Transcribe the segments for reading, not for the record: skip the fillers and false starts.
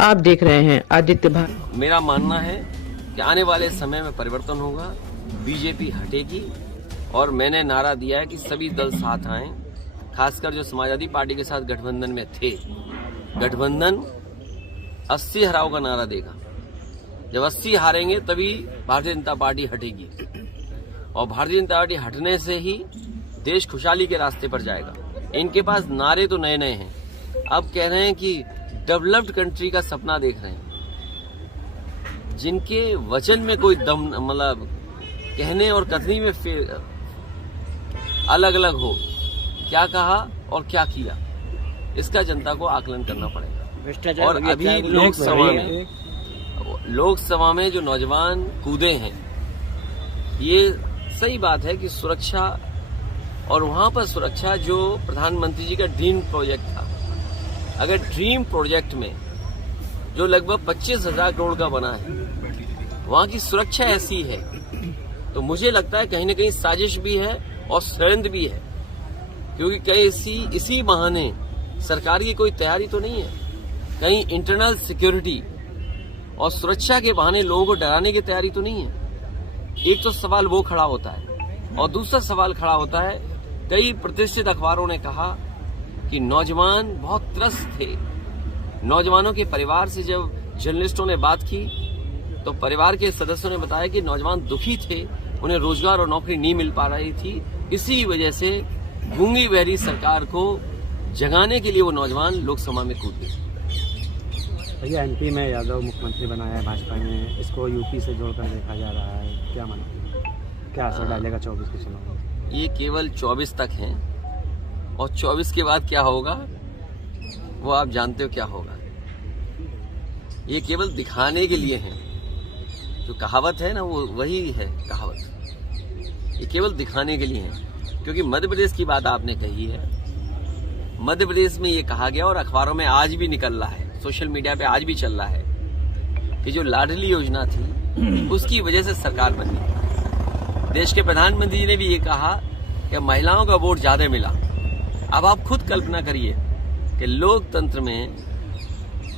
आप देख रहे हैं आदित्य भारत। मेरा मानना है कि आने वाले समय में परिवर्तन होगा, बीजेपी हटेगी और मैंने नारा दिया है कि सभी दल साथ आएं, खासकर जो समाजवादी पार्टी के साथ गठबंधन में थे। गठबंधन 80 हराव का नारा देगा। जब 80 हारेंगे तभी भारतीय जनता पार्टी हटेगी और भारतीय जनता पार्टी हटने से ही देश खुशहाली के रास्ते पर जाएगा। इनके पास नारे तो नए नए हैं, अब कह रहे हैं कि डेवलप्ड कंट्री का सपना देख रहे हैं, जिनके वचन में कोई दम मतलब कहने और कथनी में अलग अलग हो। क्या कहा और क्या किया, इसका जनता को आकलन करना पड़ेगा। और अभी लोकसभा में जो नौजवान कूदे हैं, ये सही बात है कि सुरक्षा, और वहां पर सुरक्षा जो प्रधानमंत्री जी का ड्रीम प्रोजेक्ट था, अगर ड्रीम प्रोजेक्ट में जो लगभग 25,000 करोड़ का बना है, वहां की सुरक्षा ऐसी है, तो मुझे लगता है कहीं न कहीं साजिश भी है और षड्यंत्र भी है, क्योंकि कहीं इसी बहाने सरकार की कोई तैयारी तो नहीं है, कहीं इंटरनल सिक्योरिटी और सुरक्षा के बहाने लोगों को डराने की तैयारी तो नहीं है। एक तो सवाल वो खड़ा होता है और दूसरा सवाल खड़ा होता है, कई प्रतिष्ठित अखबारों ने कहा कि नौजवान बहुत त्रस्त थे। नौजवानों के परिवार से जब जर्नलिस्टों ने बात की तो परिवार के सदस्यों ने बताया कि नौजवान दुखी थे, उन्हें रोजगार और नौकरी नहीं मिल पा रही थी। इसी वजह से गूंगी बहरी सरकार को जगाने के लिए वो नौजवान लोकसभा में कूद गए। भैया, एमपी में यादव मुख्यमंत्री बनाया है भाजपा ने, इसको यूपी से जोड़कर देखा जा रहा है, क्या मानते, क्या असर डालेगा 24 के चुनाव में? ये केवल 24 तक हैं और 24 के बाद क्या होगा वो आप जानते हो क्या होगा। ये केवल दिखाने के लिए हैं, जो कहावत है ना, वो वही है कहावत। ये केवल दिखाने के लिए है, क्योंकि मध्य प्रदेश की बात आपने कही है। मध्य प्रदेश में ये कहा गया और अखबारों में आज भी निकल रहा है, सोशल मीडिया पे आज भी चल रहा है कि जो लाडली योजना थी उसकी वजह से सरकार बनी। देश के प्रधानमंत्री जी ने भी ये कहा कि महिलाओं का वोट ज्यादा मिला। अब आप खुद कल्पना करिए कि लोकतंत्र में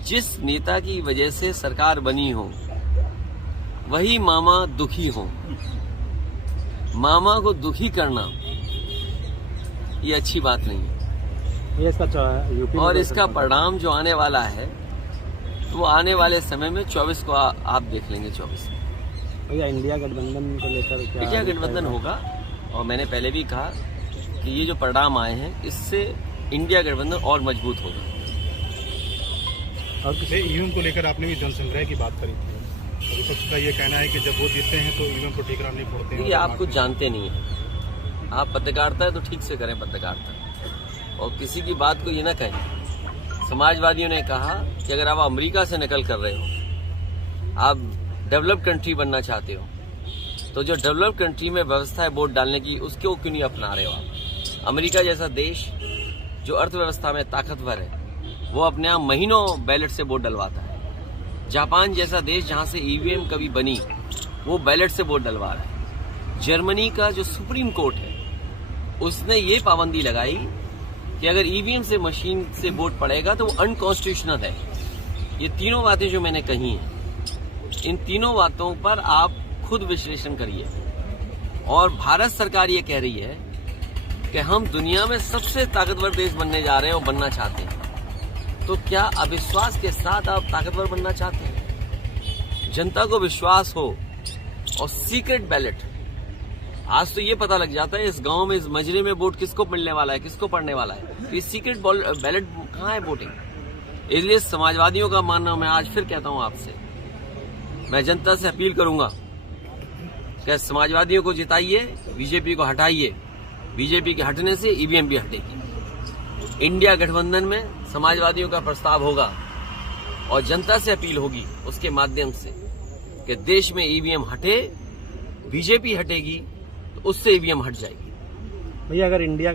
जिस नेता की वजह से सरकार बनी हो, वही मामा दुखी हो, मामा को दुखी करना ये अच्छी बात नहीं है। और इसका परिणाम जो आने वाला है, तो आने वाले समय में 24 को आप देख लेंगे। 24 भैया, इंडिया गठबंधन को लेकर क्या? इंडिया गठबंधन होगा और मैंने पहले भी कहा कि ये जो परिणाम आए हैं, इससे इंडिया गठबंधन और मजबूत होगा। और ईवीएम को लेकर आपने भी जनसंग्रह की बात करी थी, विपक्ष का ये कहना है कि जब वो जीतते हैं तो ईवीएम को ठीकरा नहीं फोड़ते हैं। देखिए, आप कुछ जानते नहीं है। आप पत्रकारिता है तो ठीक से करें पत्रकारिता, और किसी की बात को ये ना कहें। समाजवादियों ने कहा कि अगर आप अमेरिका से नकल कर रहे हो, आप डेवलप्ड कंट्री बनना चाहते हो, तो जो डेवलप्ड कंट्री में व्यवस्था है वोट डालने की, उसको क्यों नहीं अपना रहे हो आप? अमेरिका जैसा देश जो अर्थव्यवस्था में ताकतवर है, वो अपने आप महीनों बैलेट से वोट डलवाता है। जापान जैसा देश जहां से ईवीएम कभी बनी, वो बैलेट से वोट डलवा रहा है। जर्मनी का जो सुप्रीम कोर्ट है, उसने ये पाबंदी लगाई कि अगर ईवीएम से मशीन से वोट पड़ेगा तो वो अनकॉन्स्टिट्यूशनल है। ये तीनों बातें जो मैंने कही हैं, इन तीनों बातों पर आप खुद विश्लेषण करिए। और भारत सरकार ये कह रही है कि हम दुनिया में सबसे ताकतवर देश बनने जा रहे हैं और बनना चाहते हैं। तो क्या अविश्वास के साथ आप ताकतवर बनना चाहते हैं? जनता को विश्वास हो और सीक्रेट बैलेट, आज तो ये पता लग जाता है इस गांव में, इस मजरे में वोट किसको मिलने वाला है, किसको पड़ने वाला है। तो ये सीक्रेट बैलेट कहाँ है वोटिंग? इसलिए समाजवादियों का मानना, मैं आज फिर कहता हूं आपसे, मैं जनता से अपील करूंगा कि समाजवादियों को जिताइए, बीजेपी को हटाइए। बीजेपी के हटने से ईवीएम भी हटेगी। इंडिया गठबंधन में समाजवादियों का प्रस्ताव होगा और जनता से अपील होगी उसके माध्यम से कि देश में ईवीएम हटे, बीजेपी हटेगी तो उससे ईवीएम हट जाएगी। भैया, अगर इंडिया